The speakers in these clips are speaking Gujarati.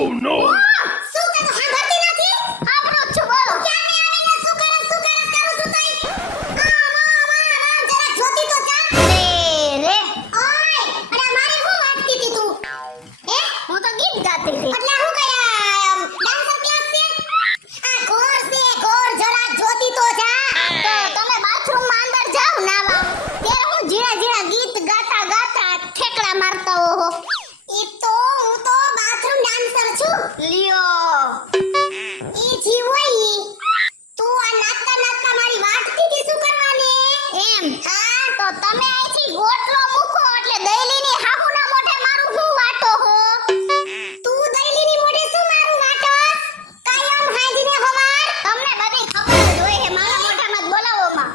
Oh no! શું તે તો સાંભળતી નથી? આપણો છું બોલો. ક્યાં આવીને શું કરે કરું છું તઈ? જરા જોતી તો જા. રે ઓય, અરે મારી હું વાટતી હતી તું? હું તો ગીત ગાતી હતી. એટલે હું કયા ડાન્સર ક્લાસ છે? આ ઘોર છે, ઘોર જરા જોતી તો જા. તો તમે બાથરૂમમાં અંદર જાવ નાવા. ત્યારે હું જીરા ગીત ગાતા ગાતા ઠેકડા મારતા હો. ઈ તો હું તો બાથરૂમ ડાન્સર છું. લ્યો ઈ જી હોય ઈ. તું આ નાચતા મારી વાટતી હતી શું કરવાને? એમ હા તો તમે અહીંથી ગોટલો મૂકો એટલે દૈલીની હાહુના મોઢે મારું હું વાટો હો. તું દૈલીની મોઢે શું મારું વાટોસ? કાયમ હાજને હવાર તમને બધી ખબર જ હોય હે મારા મોઢામાં જ બોલાવો માં.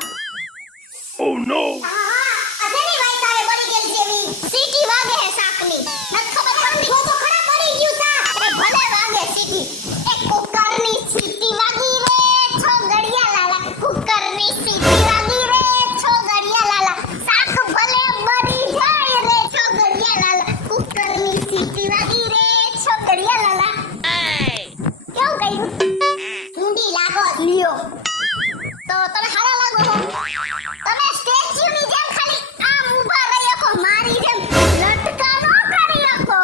Oh no! અજની વાઈસ આવે બળી ગેલ જેવી સીટી વાગે હે સાકની. ન ખબર પડતી હો તો ખરા પડી ગયું સા. એ ભલે વાગે સીટી. એ કુકરની સીટી વાગી રે છો ગડિયા લાલા. કુકરની સીટી વાગી રે છો ગડિયા લાલા. સાક ભલે બળી જાય રે છો ગડિયા લાલા. કુકરની સીટી વાગી રે છો ગડિયા લાલા. કેવું કહ્યું? ઊંડી લાગો લ્યો. તો તમે હારા લાગો છો. તમે સ્ટેચ્યુની જેમ ખાલી આમ ઊભા રહી શકો મારી જેમ લટકા નો કરી શકો.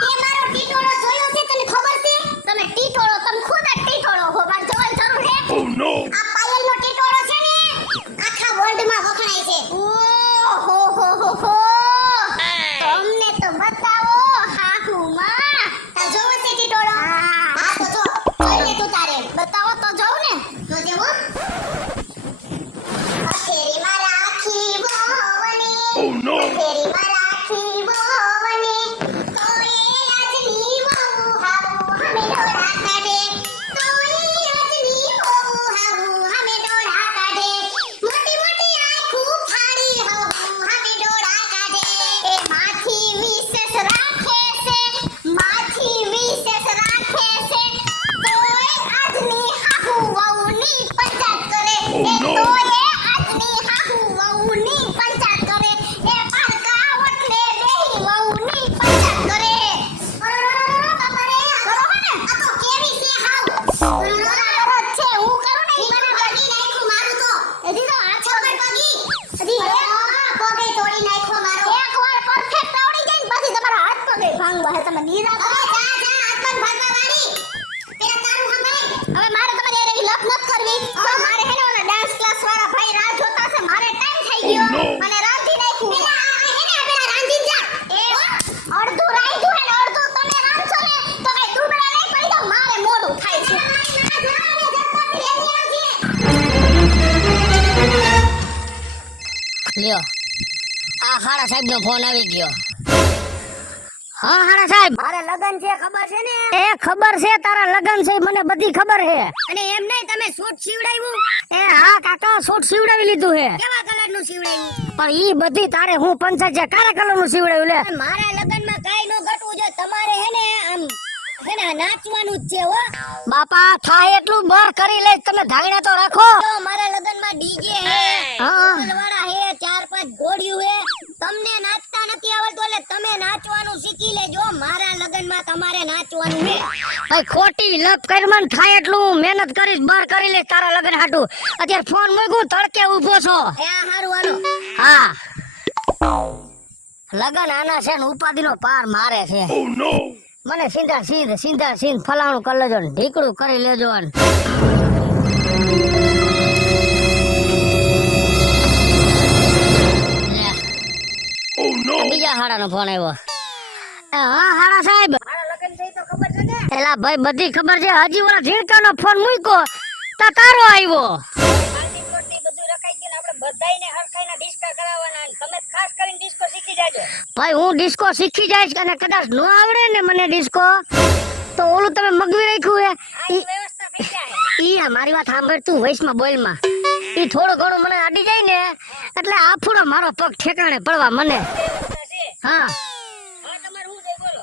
તે મારો ટીટોળો જોયો છે તને ખબર છે? તમે ટીટોળો તમે ખુદ જ ટીટોળો હો. માર જોવાની જરૂર હે? Oh no! આ પાયલનો ટીટોળો છે ને આખા વર્લ્ડમાં વખણાય છે. ઓહો. તમને તો બતાવો હાહુમાં. તા જોવો છે ટીટોળો? હા તો જો. જોઈ લે તું તારે. બતાવો તો જોઉં ને. જોજે હો. અખેરી મારા આખી બોવને. Oh no! અખેરી મારા આખી બોવને. તોય આજની બહુ હાવું હમે ડોળા કાઢે. તોય આજની બહુ હાવું હમે ડોળા કાઢે. મોટી મોટી આંખો ફાડી હાવું હમે ડોળા કાઢે. એ માથી વિશેષ રાખે છે. માથી વિશેષ રાખે છે. તોય આજની હાહુ વહુની પંચાયત કરે. Oh એ no! તોય આજની હાહુ વહુની પંચાયત કરે. એ પારકા વટલે બેહી વહુની પંચાયત કરે. અરરરરર બાપા રે, આ કરો હો ને? આ તો કેવી છે હાવ? અરરરરર છે, હું કરું ને ઈ મને પગી નાખ્યું મારું તો. હજી તો આ છોકર પગી. હજી પગે તોડી નાખ્યો મારો. એકવાર પરફેક્ટ આવડી જાય ને પછી તમારા હાથ પગે ભાંગવા હે. તમે નીરા જા હાથ પગ ભાંગવા વાળી. પેલા તારું સંભાળ. હવે મારે તમારી હારે લપ લપ કરવી. તો મારે હે ને ઓલા ડાન્સ ક્લાસ વાળા ભાઈ રાહ જોતા છે. મારે ટાઈમ થઈ ગયો. Oh no. અને રાંધી નાખ્યું. પેલા હે ને પેલા રાંધી જા. એ અડધું રાંધ્યું હે ને અડધું તમે રાંધશો ને તો કઈ દુબળા નહીં પડી જાવ. મારે મોડું થાય છે. લ્યો આ હાડા સાહેબ નો ફોન આવી ગયો. હા હાડા સાહેબ, મારે લગન છે ખબર છે ને? એ ખબર છે તારા લગન છે, મને બધી ખબર છે. અને એમ નહીં તમે સૂટ સીવડાવ્યું? એ હા કાકા, સૂટ સીવડાવી લીધું છે. કેવા કલરનું સીવડાવ્યું? પણ ઈ બધી તારે હું પંચાયત છે કાળા કલર નું સીવડાવ્યું લે. મારા લગનમાં કાઈ નો ઘટવું જોઈએ. તમારે હે ને આમ હે ને નાચવાનું જ છે હો. બાપા થાય એટલું બર કરી લે, તમે ધાગણા તો રાખો. તો મારા લગનમાં ડીજે હે, હા. ઢોલવાળા હે, 4-5 ઘોડિયું હે. તમને નાચતા નથી આવડતું એટલે તમે નાચવાનું શીખી લેજો. મારા લગનમાં તમારે નાચવાનું હે. ભાઈ ખોટી લપ કરમન થાય એટલું મહેનત કરીશ, બર કરી લે તારા લગન હાટું. અત્યારે ફોન મૂક્યું, તડકે ઊભો છો. એ આ હારું હાલો. હા લગન આના છે ને ઉપાધિનો પાર મારે છે. Oh no! મને સીધા સીધ ફલાણું કરી લેજો ને ઢીકડું કરી લેજો ને. લે, Oh no! બીજા હાડાનો ફોન આવ્યો. હા હાડા સાહેબ, મારા લગન છે ઈ તો ખબર છે ને? એલા ભાઈ બધી ખબર છે. હજી ઓલા ઝીણકાનો ફોન મૂક્યો તા તારો આવ્યો. પાર્ટી પ્લોટની બધું રખાઈ ગયું ને આપણે બધાયને હરખાઈના ડિસ્કો કરાવવાના અને તમે ખાસ કરીને ડિસ્કો શીખી જાજો. ભાઈ હું ડિસ્કો શીખી જઈશ અને કદાચ ન આવડે ને મને ડિસ્કો તો ઓલું તમે મગવી રાખ્યું હે આ ઈ વ્યવસ્થા થઈ જાય. ઈ મારી વાત સાંભળ તું વૈશમાં બોલમાં. ઈ થોડું ઘણું મને અડી જાય ને એટલે આફુડો મારો પગ ઠેકાણે પડવા મને. વ્યવસ્થા છે. હા હા તમારે શું છે બોલો?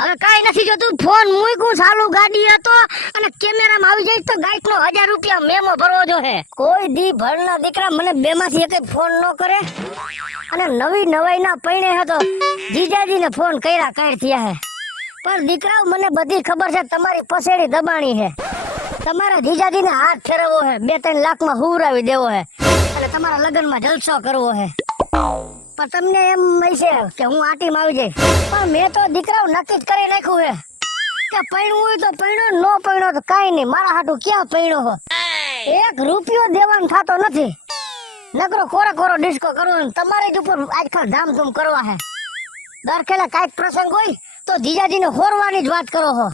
હવે કાઈ નથી, જો તું ફોન મૂક્યું ચાલુ ગાડી હતો અને કેમેરામાં આવી જાય તો ગાઈડ નો 1000 રૂપિયા મેમો ભરવો જો હે. કોઈ દી ભરના દીકરા મને બેમાંથી એક ફોન ન કરે. અને નવી નવાઈ ના પૈણે હતો જીજાજીને ફોન કર્યા કાઢ થયા હે પણ દીકરાઓ મને બધી ખબર છે તમારી પસેડી દબાણી છે. તમારા જીજાજીને હાથ ફેરવવો છે, 2-3 લાખમાં હુવરાવી દેવો છે અને તમારા લગ્નમાં જલસો કરવો છે. પણ તમને એમ હશે કે હું આટીમાં આવી જઈશ, પણ મેં તો દીકરાઓ નક્કી જ કરી નાખ્યું છે કે પૈણું હોય તો પૈણો, નો પૈણો તો કાંઈ નહીં. મારા હાટું ક્યાં પૈણો હો, 1 રૂપિયો દેવાનો થતો નથી. નકરો કોરો ડિસ્કો કરવો ને તમારી જ ઉપર આજકાલ ધામધૂમ કરવા છે. દર ખેલા કાંઈક પ્રસંગ હોય તો જીજાજીને હોરવાની જ વાત કરો છો.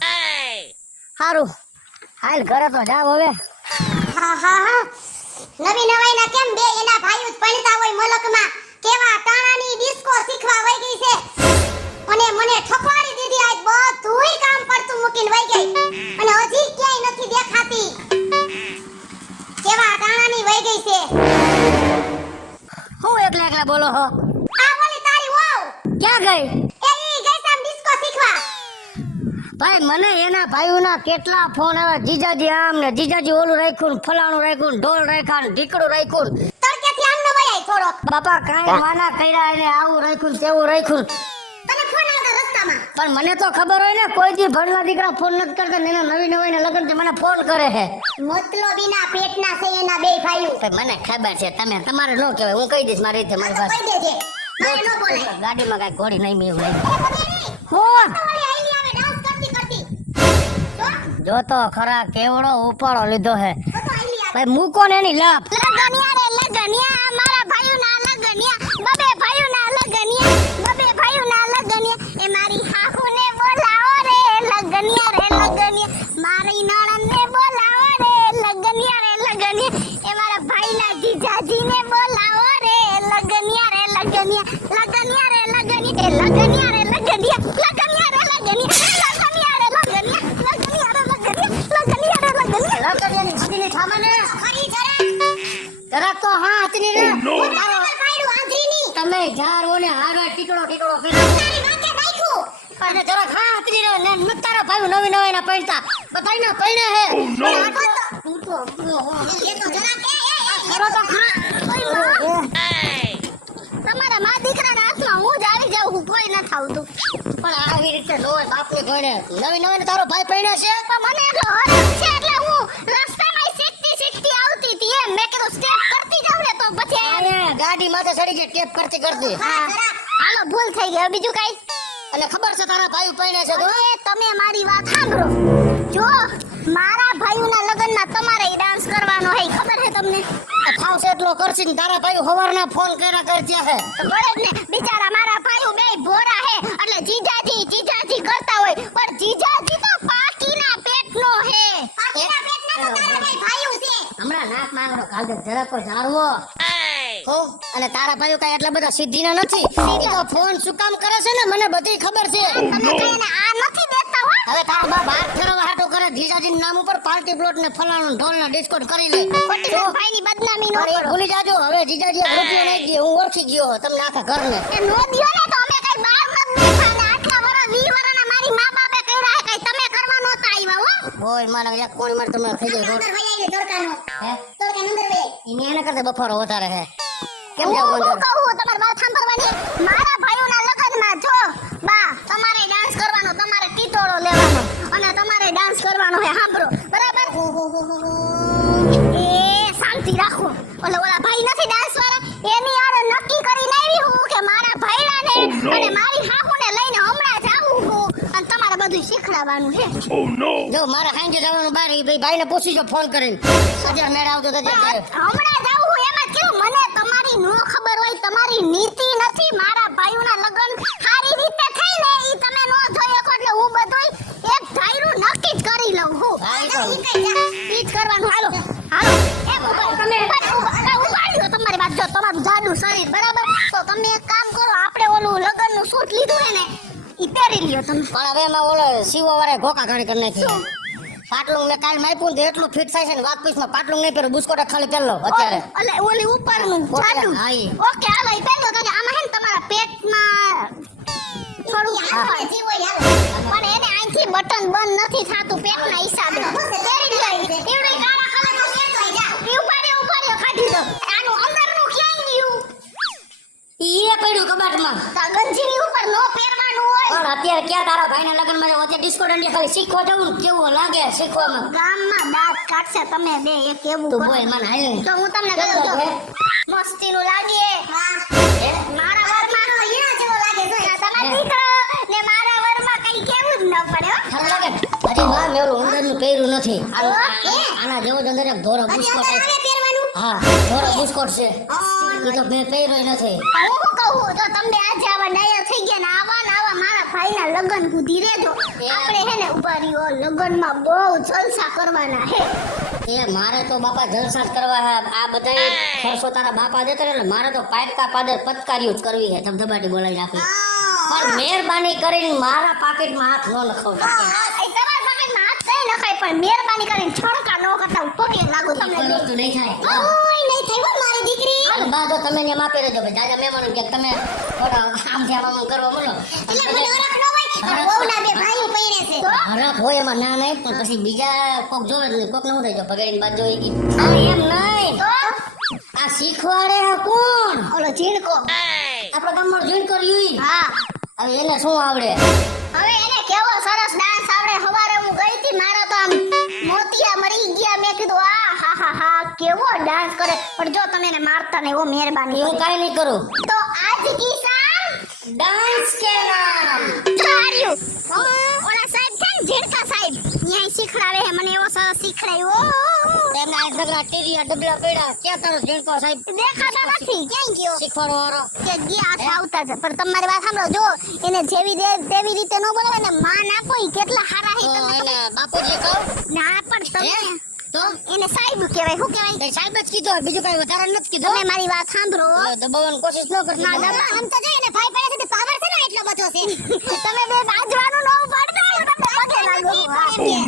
સારું હાલ ઘરે તો જાવ હવે. હા નવી નવાઈના કેમ બે એના ભાઈઓ જ ભણતા હોય મલકમાં કેવા ટાણાની ડિસ્કો શીખવા વઈ ગઈ છે અને મને ઠકવાડી દીધી. આજ બધુંય કામ પડતું મૂકીને વઈ ગઈ અને હજી ક્યાંય નથી દેખાતી. કેવા ટાણાની વઈ ગઈ છે. હું એકલા બોલો હો? આ બોલી તારી વહુ ક્યાં ગઈ? એ ઈ ગઈ સામ ડિસ્કો શીખવા. ભાઈ મને એના ભાઈઓના કેટલા ફોન આવે, જીજાજી આમ ને જીજાજી ઓલું રાખ્યું ને ફલાણું રાખ્યું ને ઢોલ રાખ્યા ને ઢીકડું રાખ્યું. તડકેથી આમ ન વયાય થોડો. બાપા કાંઈ વાના કર્યા એને આવું રાખ્યું ને તેવું રાખ્યું. તને ફોન આવતા રસ્તામાં. પણ મને તો ખબર હોય ને કોઈ દી ભણવા દીકરા ફોન નથી કરતા ને એના નવી નવી લગ્ન છે મને ફોન કરે છે. મતલબીના પેટના છે એના બે ભાઈઓ. મને ખબર છે, તમે તમારે ન કહેવાય, હું કહી દઈશ મારી રીતે. મારી પાસે કહી દેજે મારે ન બોલાય. ગાડીમાં કાંઈ ઘોડી નહીં મેં એવું લાગ્યું. હો ઓલી આઈલી આવે ડાન્સ કરતી જો તો ખરા કેવડો ઉપાડો લીધો હે. તો આઈલી આવે. ભાઈ મૂકો ને એની લાપ. લગનિયા રે લગનિયા મારા ભાઈઓના લગનિયા બબે ભાઈઓના લગનિયા બબે ભાઈઓના લગનિયા એ મારી હાહુને બોલાવો રે લગનિયા રે લગનિયા મારી નણંદને બોલાવો રે લગનિયા રે લગનિયા એ મારા ભાઈના જીજાજીને બોલાવો રે લગનિયા રે લગનિયા લગનિયા રે લગનિયા એ લગનિયા રે લગનિયા લગનિયા રે લગનિયા લગનિયા રે લગનિયા લગનિયા રે લગનિયા લગનિયા રે લગનિયા લગનિયાની દીકરીની થામાને ખરી જરાક તો હા હાથની રે. Oh, no. મારો ભાઈડું આંધળીની તમે જારો ને હારો ટીકડો ફેરો તારી વાકે નાખ્યું. અને જરાક હા હાથની રે ને મત તારા ભાઈ નવી નવી ના પૈણતા બધાયના પૈણે હે. no. તું તો એ તો જરા કે ખરો તો ખરા. તમારા મા દીકરાના હાથમાં હું જ આવી જાઉં હું કોઈ ન થાવતું. પણ આવી રીતે નો બાપને ગણે નવી નવી તારો ભાઈ પૈણે છે. પણ મને એટલો હરખ છે એટલે હું રસ્તામાં શીખતી આવતી હતી એમ મેં કીધું સ્ટેપ કરતી જાવ ને તો પછી આયા ગાડી માથે ચડી ગઈ ટેપ કરતી હાલો ભૂલ થઈ ગઈ હવે બીજું કાઈ. અને ખબર છે તારા ભાઈ પૈણે છે તો હવે તમે મારી વાત સાંભળો. જો મારા ભાઈઓના લગ્નમાં તમારે ડાન્સ કરવાનો હે ખબર હે તમને? ફાવશે એટલો કરશી ને તારા ભાઈ હવારના ફોન કર્યા કરત્યા હે. તો બળે જ ને બિચારા મારા ભાઈઓ બે ભોરા હે એટલે જીજાજી કરતા હોય પણ જીજાજી તો પાકીના પેટનો હે. પાકીના પેટના તો તારા બે ભાઈઓ છે. હમણાં નાક માંગડો કાલ દે જરા કોઈ જાળવો હો. અને તારા ભાઈઓ કાંઈ એટલા બધા સિદ્ધિના નથી. એ તો ફોન શું કામ કરે છે ને મને બધી ખબર છે. તમે કઈને આ નથી દેતા હો. હવે તારા બા બહાર ફેરવા હાટો કરે જીજાજીના નામ ઉપર પાર્ટી પ્લોટ ને ફલાણું ઢોલ ને ડિસ્કોટ કરી લે. ખોટી ભાઈની બદનામી ન અરે કરો. ભૂલી જાજો હવે જીજાજી એક રૂપિયો નહીં દે. હું ઓળખી ગયો તમને આખા ઘરને. એ નો દિયો ને તો અમે કઈ બાર મત બેઠા ને આટલા વર્ષ 20 વર્ષના મારી મા બાપે કર્યા હે કઈ તમે કરવા નહોતા આવ્યા હો. ઓય મારા એક કોણી માર તમને થઈ જાય અંદર વઈ આવી તડકાનો. હે તડકા અંદર વઈ. ઈને એને કરતે બફારો વધારે હે. કેમ હું જાવ હું અંદર? કહું તમારે વાત સાંભળવાની. મારા ભાઈઓના લગ્નમાં જો બા તમારે ડાન્સ કરવાનો તમારે ટીટોળો લેવાનો અને તમારે ડાન્સ કરવાનો હે સાંભળો બરાબર. એ શાંતિ રાખો. ઓલા ભાઈ નથી ડાન્સ વાળા એની આરે નક્કી કરીને આવી હું કે મારા ભાઈડાને Oh, no. અને મારી હાહુને લઈને હમણાં જ આવું હું અને તમારે બધું શીખડાવવાનું છે. Oh no! જો મારે હાંજે જવાનું બાર ઈ ભાઈને પૂછી જો ફોન કરીને. સજર મેળ આવતો તો હમણાં જ આવું હું એમ જ કીધું મને તમારી નો ખબર હોય તમારી નીતિ નથી. મારા ભાઈઓના લગ્ન સારી રીતે થઈ ને ઈ તમે નો જોઈ શકો એટલે હું બધુંય એક ધાયરું નક્કી જ કરી લઉં હું. હા, ઈ તો. ઈ જ કરવાનું. હાલો એમ તમે ઉપાડ્યો તમારી વાત. જો તમારું જાડું શરીર બરાબર તો તમે એક કામ કરો આપણે ઓલું લગ્નનું સૂટ લીધું હે ને ઈ પહેરી લ્યો તમે. પણ હવે એમાં ઓલો સીવો વાળે ઘોકા ઘણી કરી નાખી. પાટલું મેં કાલ માપ્યું ને તો એટલું ફિટ થાય છે ને વાત પૂછમાં પાટલું નહીં પહેરું બુસ્કોટ ખાલી પહેરલો અત્યારે. ઓલે ઓલી ઉપરનું જાડું. હા, ઈ. ઓકે હાલો ઈ પહેરલો તો આમાં હે ને તમારા પેટમાં થોડું પણ એને અહીંથી બટન બંધ નથી થાતું પેટના હિસાબે. પહેરી લ્યો ઈ. એવડી કાળા કલરનું પહેરવાય જા. ઈ ઉપાડ્યો કાઢી દો. આનું અંદરનું ક્યાં ગયું? ઈ એ પડ્યું કબાટમાં. તા ગંજીની ઉપર નો પહેરવાનું હોય પણ અત્યારે ક્યાં તારા ભાઈના લગ્નમાં જાવ? અત્યારે ડિસ્કો દાંડિયા ખાલી શીખવા જવું ને કેવું લાગે શીખવામાં? ગામમાં દાંત કાઢશે તમે બે એક એવું તું કરો. બોલ મને હાલ જો હું તમને કહું છું મસ્તીનું લાગે મારા વરમાં હીરા જેવો લાગે છે તમારા દીકરો ને મારા વરમાં કઈ કેવું જ ન પડે હો. સારું લાગે ને? હજી બા મેલું અંદરનું પહેર્યું નથી. આના જેવો જ અંદર એક ધોરો હજી બુસ્કોટ અત્યારે છે. આવે પહેરવાનું હા ધોરો બુસ્કોટ છે એ તો મેં પહેર્યો નથી. પણ હું શું કહું જો તમે આજે આવા ડાયા થઈ ગયા ને આવા મારા ભાઈના લગ્ન સુધી રહેજો આપણે હે ને ઉભા રહ્યો લગ્નમાં બહુ જલસા કરવાના હે એ મારે તો બાપા જલસા જ કરવા હે. આ બધાય ખર્ચો તારા બાપા દેતા રહે એટલે મારે તો પાટકા પાદર પતકારીઓ જ કરવી છે. ધબધબાટી બોલાવી નાખવી. પણ મહેરબાની કરીને મારા પાકીટમાં હાથ ન નખાવતા. એ તમારા પાકીટમાં હાથ કઈ નખાય પણ મહેરબાની કરીને છોડકા ન કરતા હું પગે લાગુ તમને કોઈ વસ્તુ નહીં થાય. ઓય નહીં થઈ હો મારી દીકરી અને બા તો તમે ને માપી રહેજો ભાઈ. જાજા મહેમાનો કે તમે થોડા આમ થી આમ કરવા બોલો. એટલે મને ઓળખ ન હોય પણ વહુના બે ભાઈઓ પહેરે છે તો હરખ હોય એમાં ના નહીં પણ પછી બીજા કોક જોવે એટલે કોક ન થઈ જાય પકડીને બાદ જોઈ ગઈ. હા એમ નહીં. તો આ શીખવાડે હે કોણ? ઓલો ઝીણકો આપણા ગામમાં જોઈન કર્યું. હા હવે એને શું આવડે? હવે એને કેવો સરસ ડાન્સ આવડે હવારે હું ગઈ હતી મારા તો આમ મોતિયા મરી ગયા મેં કીધું આ હા હા હા કેવો ડાન્સ કરે પણ જો તમે એને મારતા નહીં ઓ મહેરબાની હું કાઈ નહીં કરું. તો આજ કી શામ ડાન્સ કે નામ ચાર્યું ઓલા સાહેબ છે ને ઝીણકા સાહેબ ન્યાય શીખડાવે હે મને એવો સરસ શીખડાયો એમના આ સગરા ટીરિયા ડબલા પડ્યા ક્યાં તારો ઝીણકો સાહેબ દેખાતા નથી ક્યાં ગયો શીખવાડો વાળો? કે ગયા હાથ આવતા છે પણ તમારી વાત સાંભળો જો એને જેવી તેવી રીતે ન બોલાવે ને માન આપો ઈ કેટલા હારા હે તમે એને બાપુજી કહું ના પણ તમે હે? તો એને સાહેબ કહેવાય શું કહેવાય તે સાહેબ જ કીધું બીજું કઈ વધારે નથી કીધું. તમે મારી વાત સાંભળો દબાવવાની કોશિશ ન કરતી. ના દબા આમ તો જઈને ભાઈ પડે છે પાવર છે ને એટલો બધો છે તમે બે બાજવાનું ન પડતા તમને પગે લાગો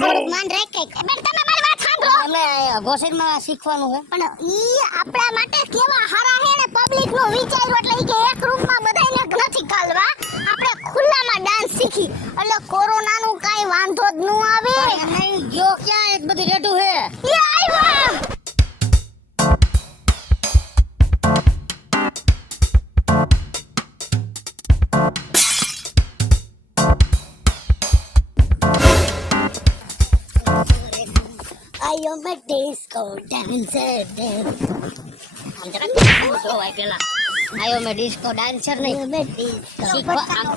થોડુંક માન રાખ કઈક બેન તમે મારી વાત સાંભળો એમને ગોસેનમાં શીખવાનું છે. પણ ઈ આપણા માટે કેવા હારા હે ને પબ્લિક નું વિચાર્યું એટલે ઈ કે એક રૂમમાં બધાયને નથી કાલવા આપણે ખુલ્લામાં ડાન્સ શીખી એટલે કોરોના નું કાઈ વાંધો જ ન આવે પણ એમ નહીં, ગયો ક્યાં એક બધું રેડું છે. ઈ આવ્યો I am a disco dancer. આમ જરા જોવાય પેલા. I am a disco dancer નહીં. શીખવા આમ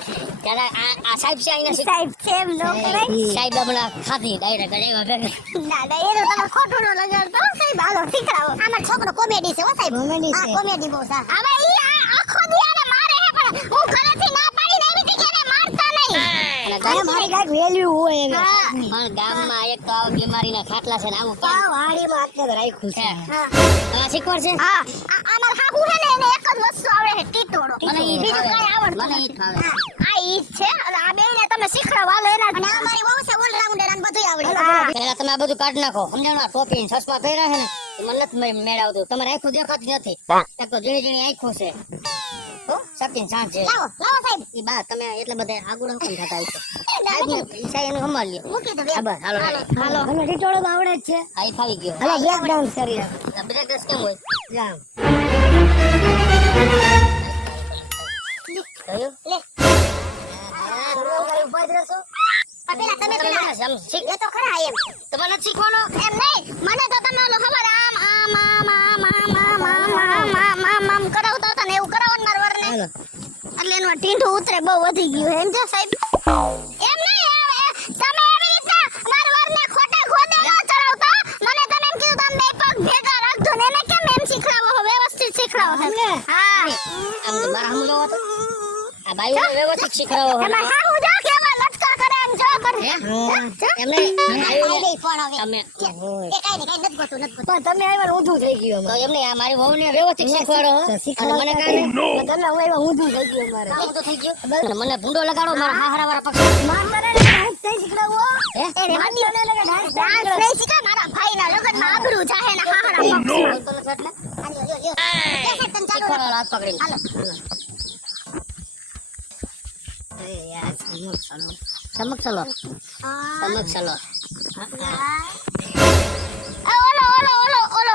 જરા આ સાહેબ છે અહીંયા શીખ. સાહેબ સેમ નો કરાય સાહેબ હમણાં ખાધી ડાયરેક્ટ આવ્યા ભેગા. ના ના એનો તમે ખોટું ન લગાડતો સાહેબ હાલો શીખડાવો આમાં છોકરો કોમેડી છે હો સાહેબ Comedy છે. હા કોમેડી બહુ છે હવે ઈ આ આખો દી આને મારે હે પણ હું ઘરેથી ના પાડીને આવી હતી કે એને મારતા નહીં અને અરે ગામમાં મારી કાંઈક વેલ્યુ હોય એવી હા, પણ ગામમાં એક તો આવા બીમારીના ખાટલા છે ને આવું કેમ? વાડીમાં આટલે રાખ્યું છે. હા આ શીખવાડ છે? હા અમાર હાહુ હે ને એને એક જ વસ્તુ આવડે છે ટીટોડો મને ઈ બીજું ફાવે. કાંઈ આવડતું મને ઈ નથી. ફાવે. હા, આ ઈ જ છે અને આ બેયને તમે શીખડાવો હાલો એના અને આ મારી વહુ છે ઓલરાઉન્ડર અને બધુંય આવડે હા પહેલા તમે આ બધું કાઢી નાખો. સમજાણો? આ ટોપી ને ચશ્મા પહેર્યા છે ને એ મને નથી મેળ આવતું. તમારે આંખો દેખાતી નથી. એક તો ઝીણી ઝીણી આંખો છે. હો, સકીન સાંજ છે. લાવો લાવો સાહેબ ઈ બા તમે એટલે બધા આગળ કેમ થતા હોય છે? સાહેબને પૈસા એનું સંભાળ લ્યો. મૂકી દો હા, બસ, હાલો, હાલો. અને ટીટોળો તો આવડે જ છે. આ ઈ ફાવી ગયો. હાલો બ્રેક ડાન્સ કરીએ. આ બ્રેક ડાન્સ કેમ હોય? જાઓ. જોયું? લે ઉભા જ રહેશો? પેલા તમે તમે પેલા મને સમ શીખ- એ તો ખરા એમ તમારે નથી શીખવાનું? એમ નહીં મને તો તમે ઓલો ખબર આમ આમ આમ આમ આમ આમ આમ આમ આમ આમ આમ કરાવતા હતા ને એવું કરાવો ને મારા વરને હાલો. એટલે એનું ઢીંઢું ઉતરે બહુ વધી ગયું એમ છે સાહેબ એમ નહીં તમે એવી રીતના મારા વરને ખોટા ગોદે ન ચડાવતા મને તમે એમ કીધું તમે બે પગ ભેગા રાખજો ને એને કેમ એમ શીખડાવો છો? વ્યવસ્થિત શીખડાવો છો. હા આમ તો મારા સામું જોવો તો. આ બાયું વ્યવસ્થિત શીખડાવો છો. એમાં હા હું જો કેવા લટકા કરે એમ જો કરે હે? જો. એમને આ બાયું આ ને બે ફોન હવે તમે એ કાઈ નહીં કાઈ નથી ગોતું નથી ગોતું પણ તમે આવ્યા ઊંધું થઈ ગયું તો અમારે. એમને આ મારી વહુને વ્યવસ્થિત શીખવાડો હો. તો અને શીખવાડતા મને કાંઈ નહીં. no. પણ તમે આવ્યા ઊંધું થઈ ગયું અમારે. આવું તો થઈ ગયું. અને મને ભૂંડો લગાડો મારા હાહરા વાળા પક્ષ. મારતા ને ડાન્સ નહીં શીખડાવો. હે? એને મારતા ને ડાન્સ ડાન્સ ડાન્સ નહીં શીખા મારા ભાઈના લગ્નમાં આબરૂ જાહે ને હાહરા Oh no. બોલતો નથી એટલે? આલ્યો લ્યો લ્યો કે સાહેબ તમે ચાલુ શીખવાડો હાથ પકડીને. હાલો એ યાર, સમક ચલો. સમક ચલો. ઓલો ઓલો ઓલો ઓલો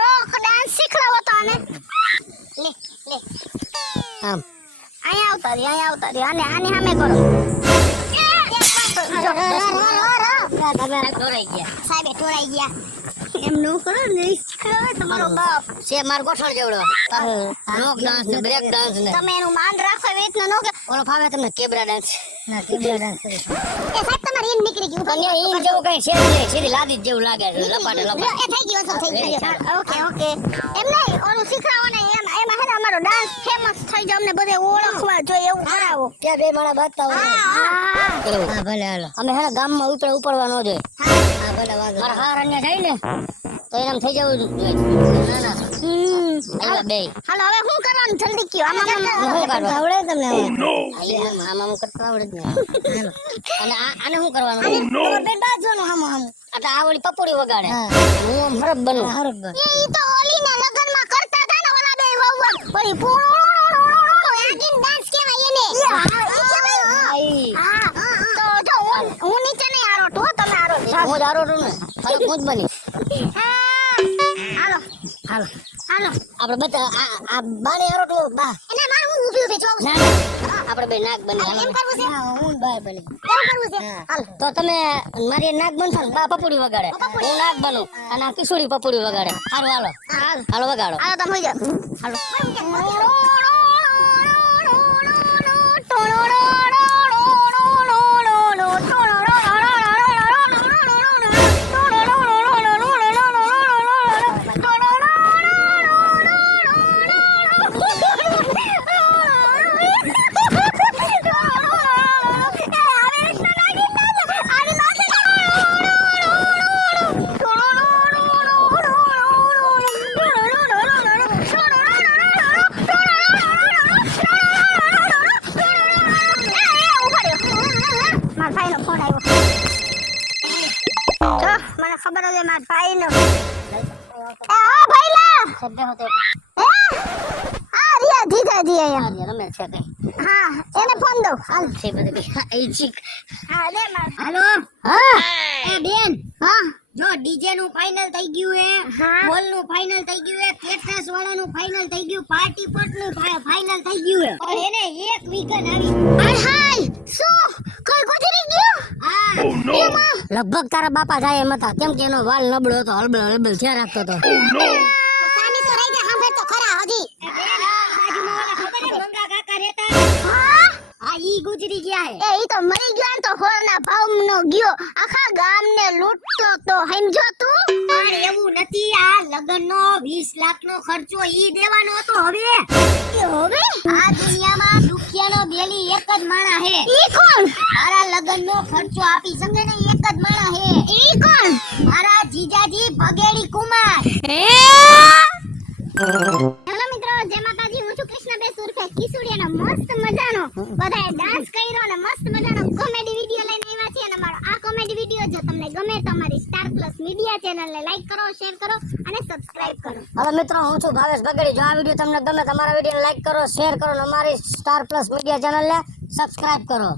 રોક ડાન્સ શીખડાવો તો આને લે લે આમ. અહીંયા આવતા રહી અહીંયા આવતા રહી આને સામે કરો તમે ઢોરાઈ ગયા. સાહેબે ઢોળાઈ ગયા એમ નો કરો ને તમારો બાપ છે માર ગોઠણ જેવડો. રોક ડાન્સ ને બ્રેક ડાન્સ ને તમે એનું માન રાખો એવી રીતના નો કે ઓલો ફાવે તમને કેબરા ડાન્સ. એ સાહેબ તમારી ઈન નીકળી ગયું અને ઈ જેવું કઈ છે જ નહીં, સીધી લાદી જ જેવું લાગે છે, લપાટે લપાટે. એ થઈ ગયો તો થઈ ગયો ઓકે ઓકે એમ નહીં ઓલું શીખડાવો ને એમાં હે ને અમારો ડાન્સ ફેમસ થઈ જાય અમને બધે ઓળખવા જોઈએ એવું કરાવો ત્યાં બે માણા બાજતા હોય. હા હા ભલે હાલો. અમે હે ને ગામમાં ઉપડવા ન જોઈએ. હા ભલે વાંધો. મારા હાર અન્ય જાય ને તો એનામ થઈ જવું જોઈએ. ના ના એવા બે. હાલો હવે શું કરવાનું જલ્દી કયો આમાં શું કરવાનું? આવડે તમને Oh no! આમાં કરતા આવડે જ નહીં. અને આને શું કરવાનું? No! બેન બાજુનું હામો હામો એટલે આ ઓલી પપોડી વગાડે, હું આમ હરબ બનું. ઈ તો ઓલીના લગનમાં કરતા હતા ને ઓલા બે વહુવા ઓલી પૂરો આગીન ડાન્સ કહેવાય એને હા તો જો હું નીચે નહીં આરોટું હો તમે આરોટો હું જ આરોટું ને, ફરક હું જ બની. હાલો હાલો હાલો આપણે બધા આ બાને આરોટું બા. એને માર હું ઊભી ઊભી જોઉં છું ના ના આપણે બે નાક બની. એમ કરવું છે હું બાય બની. એવું કરવું છે હાલ તો તમે મારી નાક બનશો ને, બા પપોડી વગાડે, હું નાક બનું અને આ કિશોરી પપોડી વગાડે. હારું હાલો હાલ હાલો વગાડો. હાલો તમે હોઈ જાઓ હાલો મારા ભાઈનો ફોન આવ્યો જો મને ખબર હતી મારા ભાઈનો હા ભાઈલા શબ્દ હોતે હા રિયા જીજાજી આયા આ રમે છે કઈ હા એને ફોન દઉં હાલ છે બધી એ ચીક. હા દે માર હાલો હા એ બેન હા જો ડીજે નું ફાઇનલ થઈ ગયું હે, હા. હોલ નું ફાઇનલ થઈ ગયું હે, કેટરસ વાળાનું ફાઇનલ થઈ ગયું, પાર્ટી પોટ નું ફાઇનલ થઈ ગયું હે. અને એને એક વિકન આવી. હાય હાય શું કોઈ ગુજરી ગયો હા Oh no! લગભગ તારા બાપા જાય એમ હતા, કેમ કે એનો વાલ નબળો હતો, હલબલ હલબલ થયા રાખતો હતો. Oh no! સાની તો રહી જા સાંભળ તો ખરા હજી બાજુમાં ઓલા ખબર હે ગંગા કાકા રહેતા? હા હા ઈ ગુજરી ગયા હે. એ ઈ તો મરી ગયો ને તો હોળના ભાવનો ગયો આખા ગામને લૂંટતો તો સમજો તું પણ એવું નથી, આ લગનનો 20 લાખનો ખર્ચો ઈ દેવાનો હતો. હવે એ હવે આ દુનિયામાં દુખિયાનો બેલી એક જ માણા હે. ઈ કોણ મારા લગનનો ખર્ચો આપી શકે ને એક જ માણા હે. ઈ કોણ મારા જીજાજી ભગેડી કુમાર. હેલો મિત્રો જય માતાજી હું છું કૃષ્ણબેન ઉર્ફે કિશોરીનો મસ્ત મજાનો બધાએ ડાન્સ કર્યો અને મસ્ત મજાનો કોમેડી વિડિયો લઈને આવ્યા છે અને મારો આ કોમેડી વિડિયો જો તમને ગમે તો અમારી સ્ટાર પ્લસ મીડિયા ચેનલને લાઈક કરો શેર કરો અને સબસ્ક્રાઇબ કરો હવે મિત્રો હું છું ભાવેશ બગડી. જો આ વિડીયો તમને ગમે તમારા વિડીયોને લાઈક કરો, શેર કરો અને અમારી સ્ટાર પ્લસ મીડિયા ચેનલને સબસ્ક્રાઇબ કરો.